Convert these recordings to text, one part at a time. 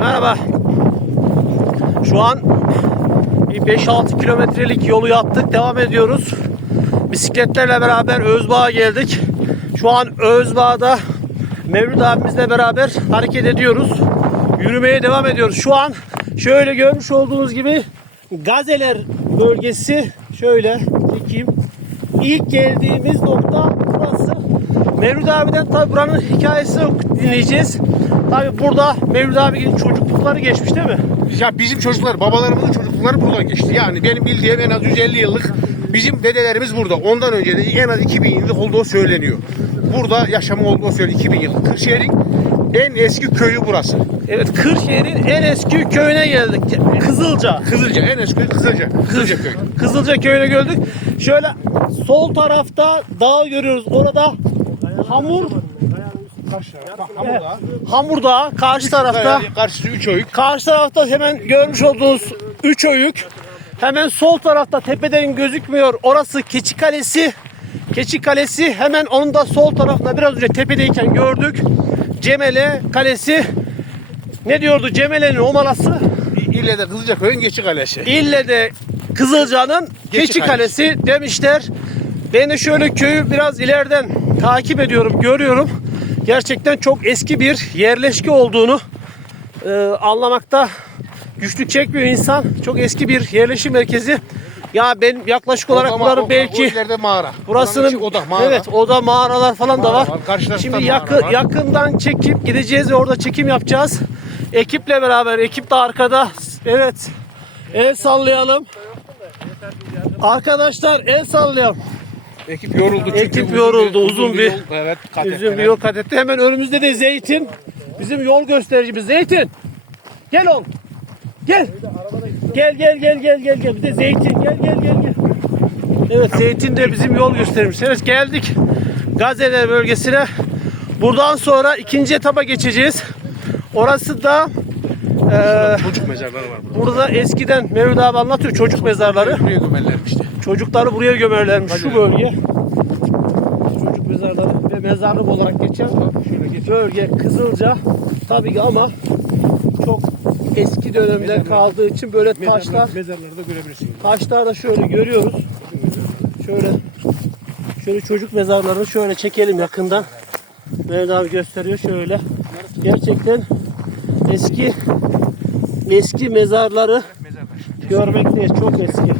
Merhaba. Şu an bir 5-6 kilometrelik yolu yaptık. Devam ediyoruz. Bisikletlerle beraber Özbağ'a geldik. Şu an Özbağ'da Mevlüt abimizle beraber hareket ediyoruz. Yürümeye devam ediyoruz. Şu an şöyle görmüş olduğunuz gibi Gazeler bölgesi şöyle çekeyim. İlk geldiğimiz nokta burası. Mevlüt abiden tabi buranın hikayesini dinleyeceğiz. Tabi burada Mevlüt abinin çocuklukları geçmiş değil mi? Ya bizim çocuklar, babalarımızın çocuklukları buradan geçti. Yani benim bildiğim en az 150 yıllık bizim dedelerimiz burada. Ondan önce de en az 2000 yıllık olduğu söyleniyor. Burada yaşamı olduğu söyleniyor 2000 yıllık. Kırşehir'in en eski köyü burası. Evet Kırşehir'in en eski köyüne geldik. Kızılca. Kızılca, en eski Kızılca. Kızılca köy. Kızılca köyüne geldik. Şöyle sol tarafta dağ görüyoruz. Orada Hamur Hamurda. Hamur Dağı karşı tarafta. Karşısı 3 oyuk. Karşı tarafta hemen görmüş olduğunuz üç oyuk. Hemen sol tarafta tepeden gözükmüyor. Orası Keçi Kalesi. Keçi Kalesi hemen onun da sol tarafında biraz önce tepedeyken gördük. Cemele Kalesi. Ne diyordu Cemele'nin omalası? İlle de Kızılca köyün geçi kalesi. İlle de Kızılca'nın Keçi Keçi Kalesi. Kalesi demişler. Ben de şöyle köyü biraz ileriden takip ediyorum, görüyorum. Gerçekten çok eski bir yerleşke olduğunu e, anlamakta güçlük çekmiyor insan. Çok eski bir yerleşim merkezi. Ya ben yaklaşık olarak Ama bunların o- O belki ileride mağara. burasının içi oda, mağara. evet oda mağaralar falan da var. Mağara var, Şimdi mağara yakın, var. yakından çekip gideceğiz ve orada çekim yapacağız. Ekiple beraber, ekip de arkada. Evet. El sallayalım. Arkadaşlar el sallayalım. Ekip yoruldu. çünkü Ekip yoruldu, uzun bir- yol, evet, kat Uzun bir yol kat etti. Hemen önümüzde de Zeytin. Bizim yol göstericimiz. Zeytin. Gel oğlum. Gel. Gel gel gel gel gel gel. Bir de Zeytin gel gel gel gel. Evet Zeytin de bizim yol göstericimiz. Evet geldik. Gazeler bölgesine. Buradan sonra ikinci etapa geçeceğiz. Orası da eee Çocuk mezarları var burada. burada eskiden Mevlüt abi anlatıyor çocuk mezarları. Buraya gömerlermişti. Çocukları buraya gömerlermiş şu bölge. Ve mezarlık olarak geçen bölge Kızılca. Tabii ki ama çok eski dönemden kaldığı için böyle taşlar Mezarları da görebilirsiniz. taşlar da şöyle görüyoruz. Şöyle şöyle çocuk mezarlarını şöyle çekelim yakından. Mehmet abi gösteriyor şöyle. Gerçekten eski eski mezarları görmekteyiz. Çok eski.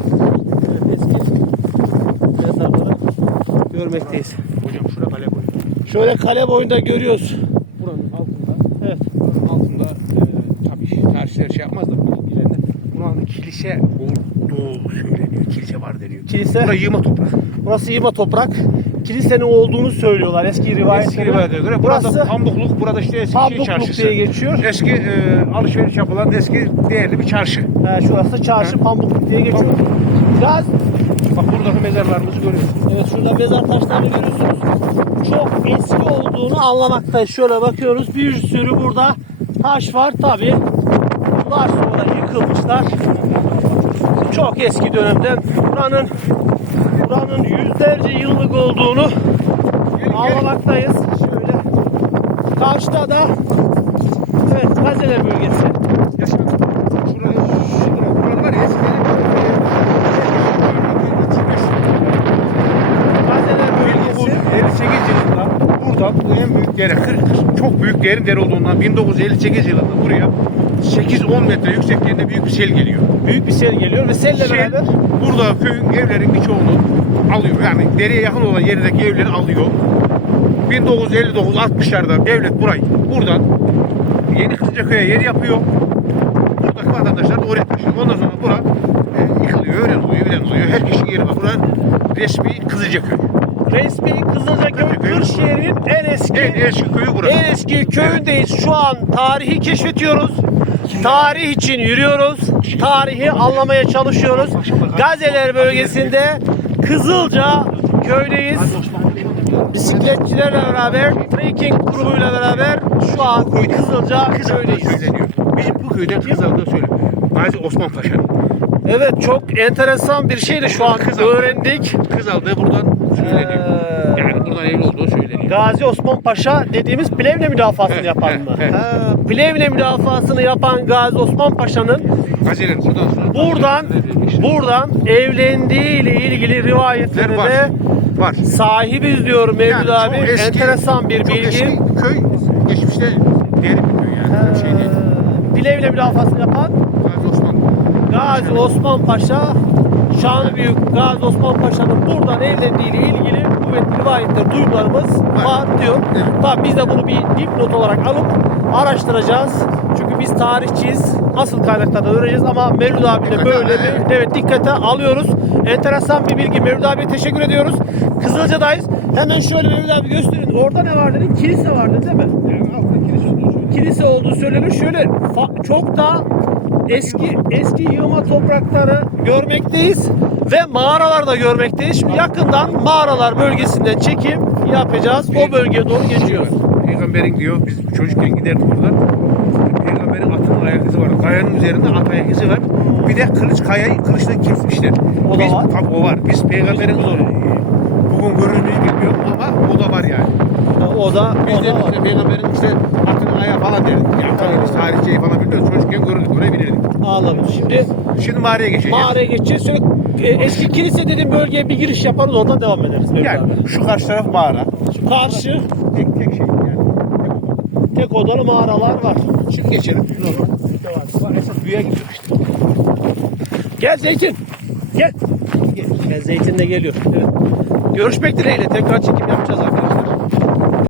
Evet, eski mezarları görmekteyiz. Şöyle kale boyunda görüyoruz. Buranın altında, Evet. buranın altında e, tabii tarihçiler şey yapmaz da bilgilerinde buranın kilise olduğu söyleniyor. Kilise var deniyor. Kilise. Burası yığma toprak. Burası yığma toprak. Kilisenin olduğunu söylüyorlar eski rivayet. Eski rivayete göre. Burada Burası Pamukluk, burada işte eski şey Pamukluk çarşısı. diye geçiyor. Eski e, alışveriş yapılan eski değerli bir çarşı. He, şurası çarşı Pamukluk diye geçiyor. Biraz Bak buradaki mezarlarımızı görüyorsunuz. Evet şurada mezar taşlarını görüyorsunuz. Çok eski olduğunu anlamaktayız. Şöyle bakıyoruz bir sürü burada taş var tabi. Yıllar sonra yıkılmışlar. Çok eski dönemden buranın buranın yüzlerce yıllık olduğunu anlamaktayız. Şöyle karşıda da evet Gazeler bölgesi. Yaşar. Şurada, şurada, burada var ya eskileri. Gazeler bölgesi. 1958 yılında burada bu en büyük dere, kırk- çok büyük derin dere olduğundan 1958 yılında buraya 8-10 metre yüksekliğinde büyük bir sel geliyor. Büyük bir sel geliyor ve selle Sel beraber burada köyün evlerin birçoğunu alıyor. Yani dereye yakın olan yerindeki evleri alıyor. 1959-60'larda devlet burayı buradan Yeni Kızılcaköy'e yer yapıyor. Buradaki vatandaşlar da oraya taşıyor. Ondan sonra bura e, yıkılıyor, öğren oluyor, öğren oluyor. Her kişinin yeri var. Bura resmi Kızılcaköy. Resmi Kızılcaköy. Kırşehir'in en eski En eski köyü burası. En eski köyündeyiz. Şu an tarihi keşfediyoruz. Tarih için yürüyoruz. Tarihi anlamaya çalışıyoruz. Gazeler bölgesinde Kızılca köydeyiz. Bisikletçilerle beraber, trekking grubuyla beraber şu an Kızılca köydeyiz. Bizim bu köyden Kızıl'da söyleniyor. Gazi Osman Paşa. Evet çok enteresan bir şey de şu an öğrendik. Kızıl'da buradan söyleniyor. Ee, Yani buradan evli olduğu söyleniyor. Gazi Osman Paşa dediğimiz Plevne müdafasını Evet, yapan evet, mı? evet. Ha, Plevne müdafasını yapan Gazi Osman Paşa'nın Gazeler buradan sonra buradan buradan evlendiği ile ilgili var. rivayetlerine var. Var. sahibiz diyorum Mevlüt Yani abi. eski- Enteresan bir bilgi. eski köy geçmişte derin bir köy yani. Şey değil. Ee, Plevne müdafasını yapan Gazi Osman. Gazi Osman Paşa Şanlı Büyük Gazi Osman Paşa'nın buradan evlendiği ile ilgili kuvvetli rivayetler, duyumlarımız var diyor. Evet. Tabii biz de bunu bir dipnot olarak alıp araştıracağız. Çünkü biz tarihçiyiz. Asıl kaynaklardan öğreneceğiz ama Mevlüt abi de böyle bir evet. dikkate alıyoruz. Enteresan bir bilgi. Mevlüt abiye teşekkür ediyoruz. Kızılca'dayız. Hemen şöyle Mevlüt abi gösterin. Orada ne var dedin? Kilise vardı değil mi? kilise olduğu söylenir. Şöyle fa- çok da eski eski yığma toprakları görmekteyiz ve mağaralarda görmekteyiz. Şimdi yakından mağaralar bölgesinden çekim yapacağız. O bölgeye doğru geçiyoruz. Peygamberin diyor biz çocukken giderdik oradan. Peygamberin atının ayak izi var. Kayanın üzerinde at ayak izi var. Bir de kılıç kayayı kılıçla kesmişler. O da biz, var. Tabii o var. Biz peygamberin Bugün görür bilmiyorum ama o da var yani. O da, Biz o de da var. işte peygamberin işte atının ayağı falan derdik. Ya tabii biz tarihçeyi falan bilmiyoruz. Çocukken görürdük. Oraya bilirdik. Anladım. Şimdi Şimdi mağaraya geçeceğiz. mağaraya geçeceğiz. Şöyle, e, eski kilise dediğim bölgeye bir giriş yaparız oradan devam ederiz. Mevlüt Yani abi. şu karşı taraf mağara. Şu karşı Tek tek şey yani. tek odalı mağaralar var. Şimdi geçelim. Var esas büyüye gidiyor işte. Gel Zeytin. Gel. Gel. Zeytin de geliyor. Evet. Görüşmek dileğiyle. Tekrar çekim yapacağız.